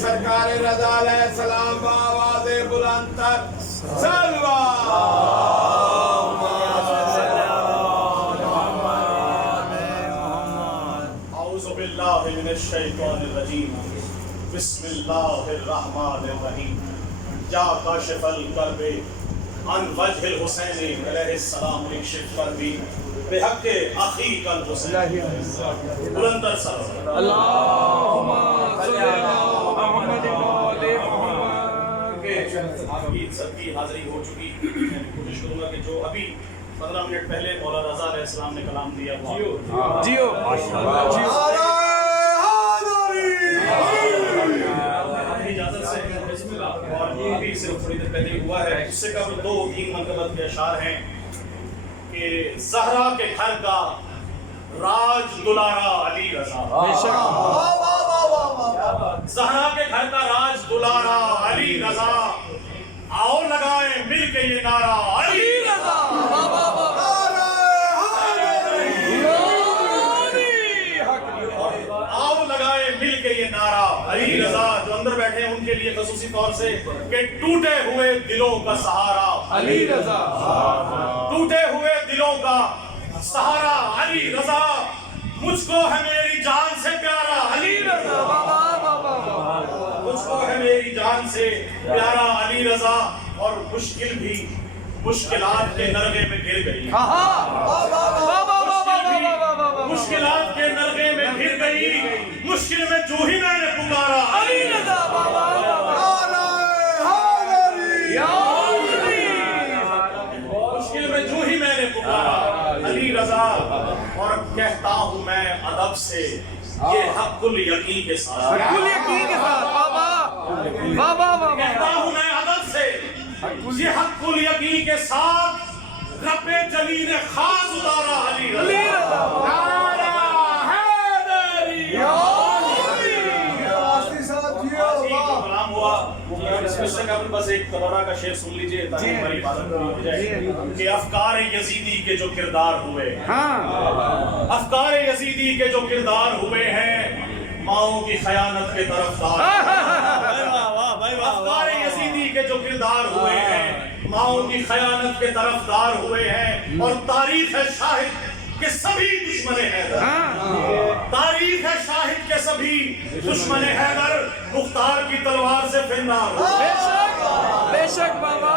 سرکار رضا علیہ السلام بآواز بلند تر سلوہ اعوذ باللہ من الشیطان الرجیم بسم اللہ الرحمن الرحیم یا کاشف الکرب عن وجہ الحسین علیہ السلام اکشف کربی بحق اخیک الحسین بلند تر سلوہ اللہم صلی اللہ آپ کی سب کی حاضری ہو چکی. میں کوشش کروں گا کہ جو ابھی 15 منٹ پہلے مولا رضا علیہ السلام نے کلام دیا جیو اپنی اجازت سے اور ابھی صرف تھوڑی دیر پہلے ہوا ہے اس سے قبل 2-3 منقبت کے اشعار ہیں کہ زہرا کے گھر کا راج دلارا علی رضا. زہرا کے گھر کا راج دلارا علی رضا آؤ لگائیں مل کے یہ نعرہ علی رضا. آؤ لگائیں مل کے یہ نعرہ علی رضا. جو اندر بیٹھے ہیں ان کے لیے خصوصی طور سے کہ ٹوٹے ہوئے دلوں کا سہارا علی رضا. ٹوٹے ہوئے دلوں کا سہارا علی رضا. مجھ کو ہے میری جان سے پیارا علی رضا. مجھ کو ہے میری جان سے پیارا علی رضا. اور مشکل بھی مشکلات کے نرغے میں گر گئی. مشکلات کے نرغے میں گر گئی. مشکل میں جو ہی میں نے پکارا علی رضا. مشکل میں جو ہی میں نے پکارا علی رضا. اور کہتا ہوں میں ادب سے یہ حق الیقین کے ساتھ کہتا ہوں میں ادب سے یہ حق الیقین کے ساتھ رب جلی نے خاص اتارا علی رضا. کلام ہوا اس میں سے قبل بس ایک تبرہ کا شعر سن لیجئے تاکہ ہماری عبادت پوری ہو جائے کہ افکار یزیدی کے جو کردار ہوئے افکار یزیدی کے جو کردار ہوئے ہیں ماؤں کی خیانت کے طرفدار. افکار یزیدی کے جو کردار ہوئے ہیں ماؤں کی خیانت کے طرفدار ہوئے ہیں. اور تاریخ ہے شاہد کہ سبھی دشمن حیدر تاریخ ہے شاہد کے سبھی دشمن حیدر مختار کی تلوار سے فنار. بے شک بابا.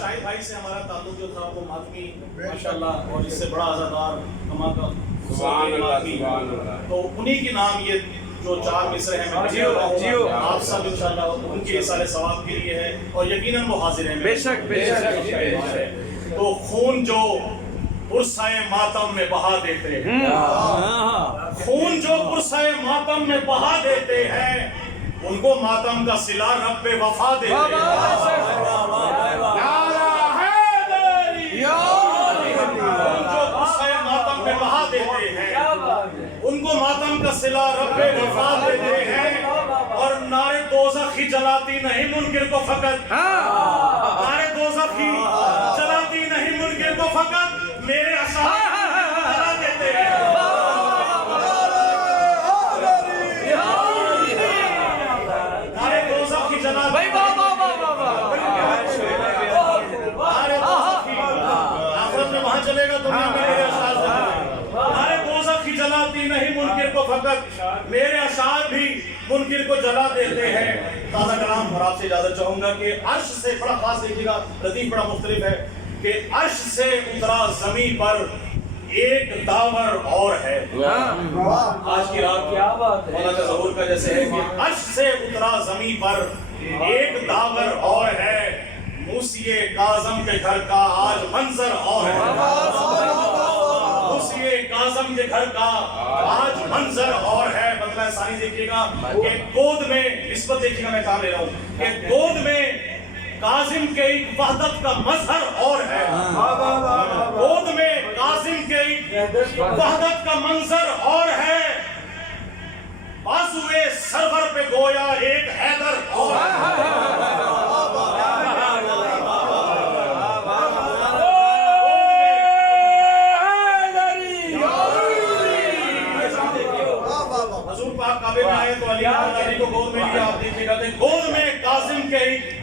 شاہد بھائی سے ہمارا تعلق جو تھا وہ ماتمی ماشاءاللہ اور اس سے بڑا عزادار ہمارا تو انہی کی نام یہ جو 4 مصرے ہیں میں آپ سب انشاءاللہ ان کے اصالِ ثواب کے لیے ہے اور یقیناً وہ حاضر ہیں. بے شک بے شک. تو خون جو پرسۂ ماتم میں بہا دیتے ہیں خون جو پرسۂ ماتم میں بہا دیتے ہیں ان کو ماتم کا صلہ رب وفا دیتے ہیں. بہا دیتے ہیں ان کو ماتم کا صلہ رب وفا دیتے ہیں. اور نعرے دوزخ ہی جلاتی نہیں منکر کو فقط نعرے دوزخ ہی جلاتی نہیں منکر کو فقط میرے اشعار جلا دیتے ہیں. نعرے دوزخ ہی جلاتی نعرے دوزخ ہی آخرت میں وہاں چلے گا تو میرے اشعار جلاتی نہیں منکر کو فقط میرے اشعار بھی منکر کو جلا دیتے ہیں. تازہ کلام اور آپ سے اجازت چاہوں گا کہ عرش سے بڑا خاص دیکھیے گا لطیف بڑا مختلف ہے کہ عرش سے اترا زمین پر ایک داور اور ہے. آج کی رات مولا کا ظہور کا جیسے ہے کہ عرش سے اترا زمین پر ایک داور اور ہے. موسی کاظم کے گھر کا آج منظر اور ہے. کاظم کے گھر کا آج منظر اور ہے. بنگلہ ثانی دیکھیے گا کہ گود میں نسبت دیکھیے گا میں کہاں لے رہا ہوں کہ گود میں کاظم کے ایک وحدت کا مظہر اور ہے. گود میں کاظم کے ایک وحدت کا منظر اور ہے. بازوئے سرور پہ گویا ایک حیدر اور ہے.